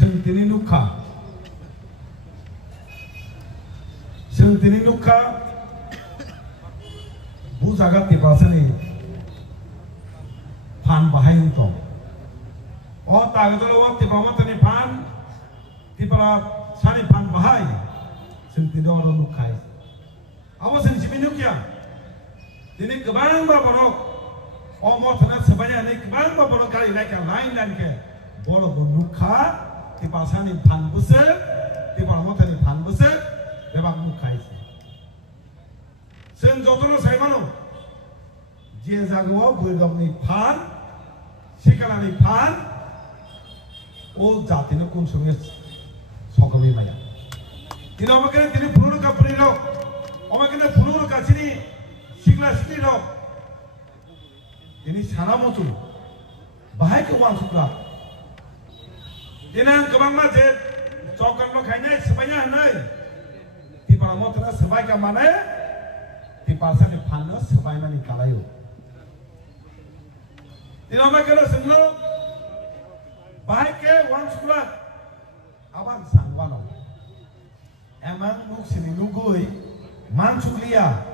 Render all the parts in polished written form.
Sentini nuka buzaga tipasani pan bahai untuk oh tagadolo tipamotani pan tipara sani pan bahai sentini orang nukai awas sentini nukia ini kebarang bapak oh mau tenat sebanyak ini kebarang bapak kali lain ke boleh nuka tipasani pan besar tipamotani pan besar bebak nukai sen jotoro saimano je jago buidogni phan sikalani phan o jatino kun songe sogami maya tino amake tini phulur ka puriro amake na phulur ka chini sikla sikiro tini sana motu bahai ke wan sukra dinang kebangma je chokan lo khainai sebanya hanai ti paramotra sebai ka mane Tipasa di panas sebaik mana kalayu. Tidak makan semua. Baik ke wan sekolah. Abang sangwano. Emang nuk sini nugui. Man suklia.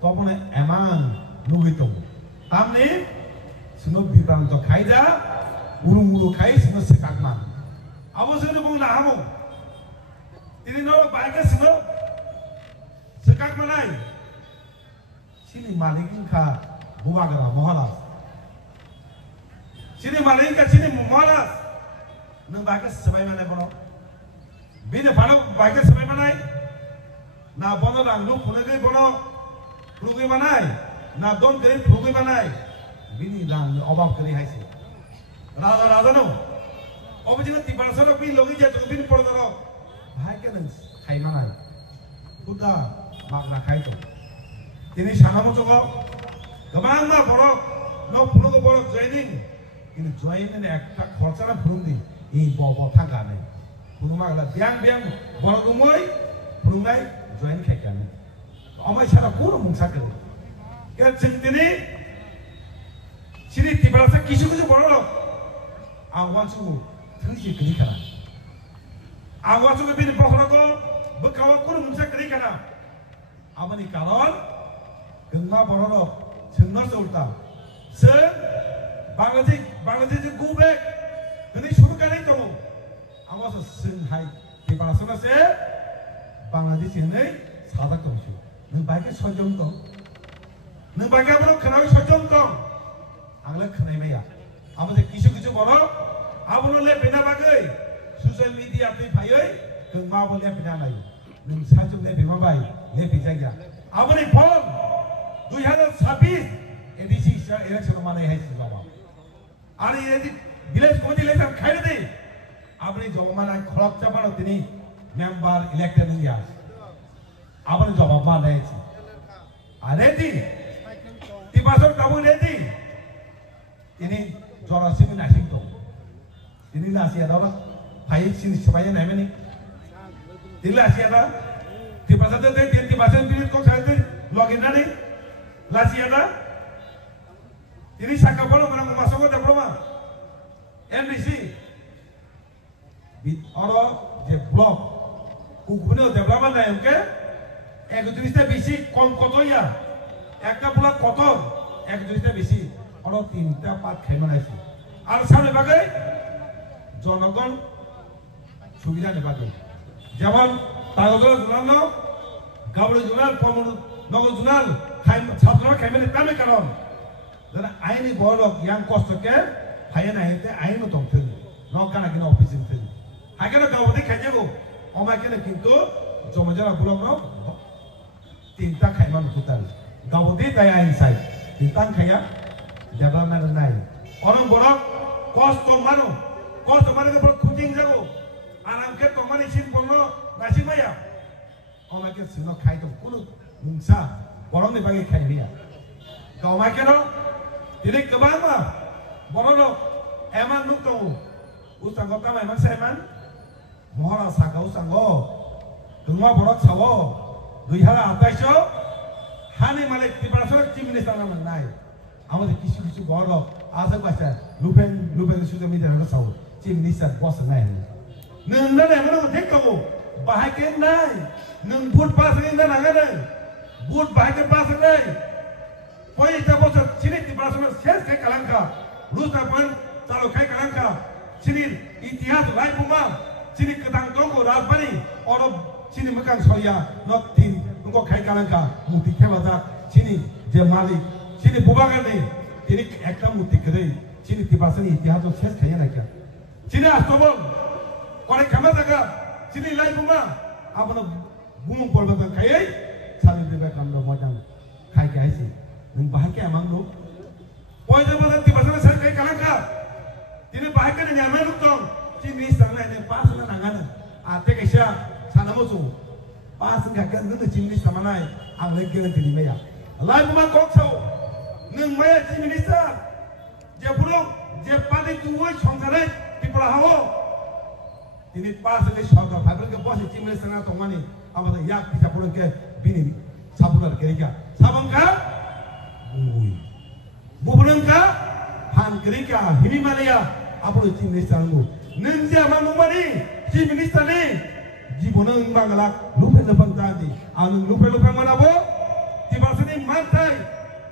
Kau punya emang nugui tu. Tamni semua bibang tu kaida. Urung kai semua sekagman. Abu semua pun nak hamu. Ini nak baik ke semua. Sekagmanai. Sini malikin ka buka kera mohalas. Sini malikin ka sini mohalas. Neng baca sebaik mana bono. Bini pano baca sebaik mana? Na bono langlu punai bono punai mana? Na don kiri punai mana? Bini lang obak kiri hai sih. Rada no. Obak juga tiba sana bini logi jatuh bini pordoro. Bahaya kan kai mana? Buddha makna kai tu. Ini sana mau coba, kemana borok, no pulau borok joining, ini join ini ektak khorcana pulau ini bawa tangga nih, pulau mana biang borok umai, pulau ini join keknya, amai cara pulau mungsak itu, kan centini, sini tiba rasa kisu borok, awan suhu, terus kiri kanan, awan suhu bini borok berkawan pulau mungsak kiri kanan, amani kalon. Gengma borok, senang sultan. Bangladesh gubek, ini suruh kali itu. Awas senhai di palasuna se, Bangladesh ini sadak tu. Nembaga sojong tu, nembaga borok kenal sojong tu. Anglek kenai maya. Awas kisu borok, abunu le bina bagai, sosial media tu payai, gengma boleh bina lagi. Nem sajung le bina bagai, le bijaga. Abunu pon. 2026 edisi election mana hai sih bawa. Ada ini village committee election kaya deh. Abang jawab mana kolak cabar ini member elected India. Abang jawab mana itu? Ada di pasar kamu ada di. Ini juara sini nasi tu. Ini nasi ada orang. Hai sini supaya nama ni. Ini nasi ada. Di pasar tu di pasar bilik kau saya tu login ada. Lasi ada, ini saka bolo mana masuk ke diploma, MDC, orang je blog, kukunya diploma dah yang ke, ekaturisnya bisi kom kotor ya, ekta pula kotor, ekaturisnya bisi, orang tinta pat kemana sih, alasan apa Jonagon, sugiran apa Jaman, tahu Junal, Gabriel Junal, Pomon, Nogo Junal. ছাত্ররা খাইবেন তামে কারণ যারা আইনি বড় ইয়াং কষ্টকে খাইয়ে না হেতে আইনও তংথেন নকানা কিনা অফিসে থেন হাইকেন গাওতে খাইজাগো অমাইকেন কিন্তু জমাজারা বুলম তিনটা খাইমান ফুতাল গাওতে তাই আইন সাই তিনটা খাইয়া ডেভেলপমেন্ট নাই অনং বড় কষ্ট মানে বড় খুঁজিং যাগো আরামকে তোমার ইসিন বড় নাসি মাইয়া অমাইকে সিন খাইতো কোনো মুংসা Borong ni bagi kai dia. Kau makan lo, jadi kebang mah. Borong lo, eman nuk tu. Usang kau kau eman seman. Mohon asal kau sanggo. Tunggu borong sawo. Dua hari atas yo. Hani malik di pasar cimini sana menai. Amat kisu borong. Asal baca. Lupen sudah minta nak sawo. Cimini sana bos naik. neng nana mana ko tek kamu bahai ke nai neng buat pas ini nana nana buat bahai ke pas ini poin itu bos sini di pas mana ses ke kalangka lu tak poin kalau kai kalangka sini itihas lain puma sini ketang tongko rapani orang sini makan soya not tim engkau kai kalangka muti kebaza sini je malik sini bubagan ni ini ekta muti kedai sini di pas ini itihas tu ses kaya nak sini astobol korek kamar jaga sini lain puma apa nak bumung polbakan kaya sami bebek kamar macam kai kaya sih nung bahagia emang lu, poin itu pada tiba tiba saya kayak kalangka, ini bahagia dengan nyaman lu tong, sini sana ini pas sana nangan, ate kesya sana musuh, pas enggak kan itu sini sama naik, angle geng di meja, lain puma kok tahu, nung meja sini sa, dia burung, dia pada tuai songkarai di pelahawo, ini pas ini songkar, tapi ke bos sini sana tong mana, apa tu yak bisa burung ke bini, sabular kerja, sabangka. Buburangka han kerika hini malaya apolo chi minister ngo nengja mamumani chi minister ni jibonang mangalak lupe lepang tadi anu lupe lepang manabo tibasani mantai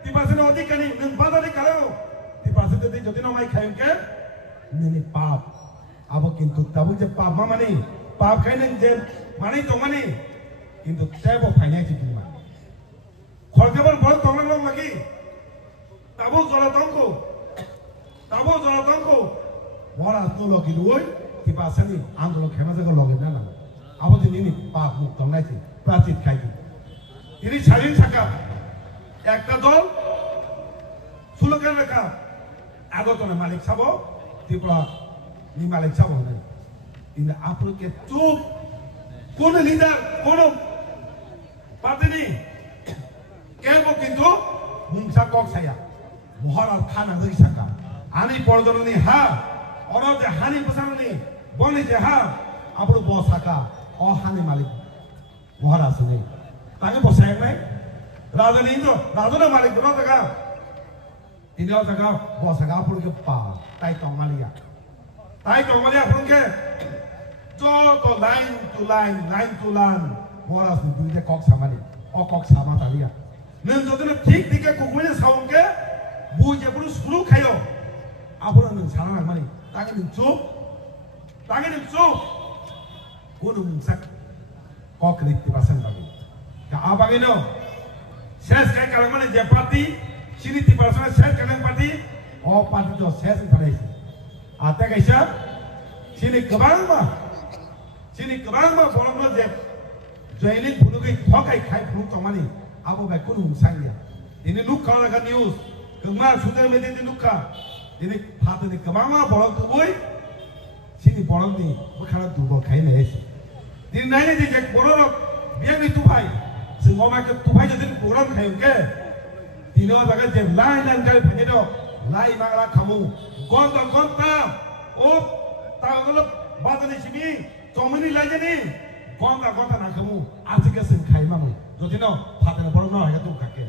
tibasani odikani neng badari kalau tibasani tadi jodi nomai khayengke neni pap abo kintu tabu je pap mamani pap khainen je mani tongani kintu tebo phainai chi kinma khorjabar bol tonglang lagi tabu zolatongko wala tu logi duoi tiba seni andolo kema jaga logi nana abo ini pak muk tongnai chi prachit khai ini saling saka ekta dol sulogan rakha agotone malik sabo tiba ni malik sabo nai ini apro ke chup kono leader kono patini kebo kintu mungsa kok saya Muharat khana dari saka, ani pordon ni ha, orang je hani pesan ni, boni je ha, apro bos saka, oh hani malik, muharat sini, tangi bos sayang ni, raja ni itu, raja ni malik berapa saka, ini orang saka, bos saka apro ke pa, tai tong malia apro ke, to line to line, muharat sini dia kok sama ni, oh kok sama tadi ya, nentu tu nak tik tiga kukunya saung ke. Buja perlu sepuluh kayo, apa orang salah nak mani, tangan nungsu, gua nungsak, kau kerip di pasang bagi, kau apa gino, saya sekarang kalau mana je parti, sini di pasang saya sekarang parti, oh parti tu saya sekarang ini, ada kaisa, sini kebang mah, bolong mah je, joining puluh kai puluh tomani, apa baik gua nungsaknya, ini look kalau ada news. Kemar sudah menjadi luka. Ini hati ni kemana bolong tu boy? Sini bolong ni bukan tu bolong kain ni. Di mana ni je bolong biar ni tu pai. Semua macam tu pai jadi bolong kain ke. Di mana tak je lain kali penyedo lain mangala kamu. Gonta. Oh tahu kalau bahasa ni sini. Cuma ni lain ni. Gonta nak kamu. Asik kesin kain mamu. Jadi no hati ni bolong no ayat tu kakek.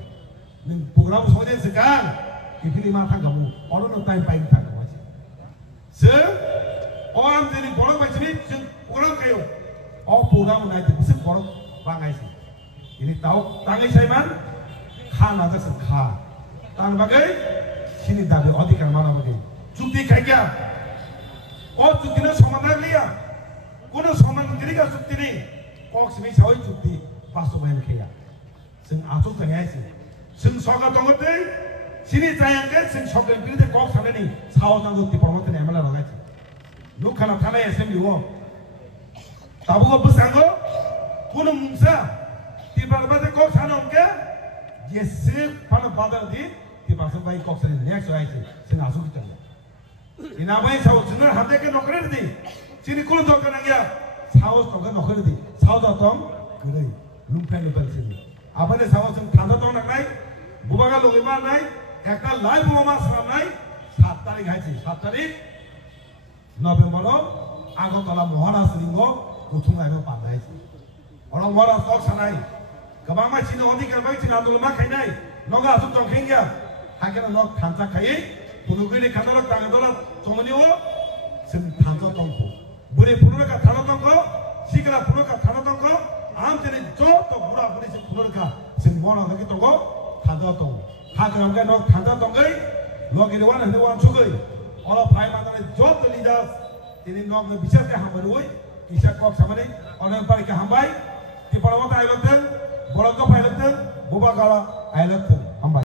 Nih program soalnya sekarang, kipili mata kamu, orang non time paling tak kamu aja. Orang jadi bolang macam ni, orang kayu, program naik tu, bukan bolang bangai sih. Ini tahu, tangai saya man, khan ada sekha, tang bagai, sini dah berodi kan mana bagai, cuti kaya, cuti ni soman liya, kono soman kiri kan cuti ni, kok sini sawai cuti, pas soman kaya, sing atur tangai sih. Sing soga tongot deh, sini sayang ke, sing soga pilih deh kok sana ni, sahaja tu tipe orang tu ni amalan orang itu. Lu kalau thana SM juga, tabu apa sanggo, kono mungsa, tipe apa deh kok sana orang ke, jese pada badar di, tipe asal bayi kok sana next soal itu, sini asal kita. Ini apa yang sahaja sebenarnya hati ke nokrer di, sini kono tu kan angya, sahaja tu kan nokrer di, sahaja tu kiri, lumpel sini. Apa ni sahaja tu thanda tu nak naik. Bubaga logi mana naik, ekta live mama seram naik, 7 tarik haji, 7 tarik, November agak kalau muara selinggo, utung lagi pandai sih. Orang muara stok sanai, kebang macam ni orang ikan baik cina dulu makai naik, noga asuk tongkeng ya, hakikat nog kanca kai, bunuh gini kantor tangan dolar, cuma ni wo, sem kanca tongku, buri punurka thana tongko sikra punurka thana tongko am jeni jo to bura buri se punurka sin mono ngi tongo thada tong hagram ka no thada tongai login wan hne wan sugai ora phai manane jo to leaders tini nok ne bicar ke hambarui isa kok samani ora pari ke hambai ti parawata ailokten bolok ko pailokten buba gala ailokten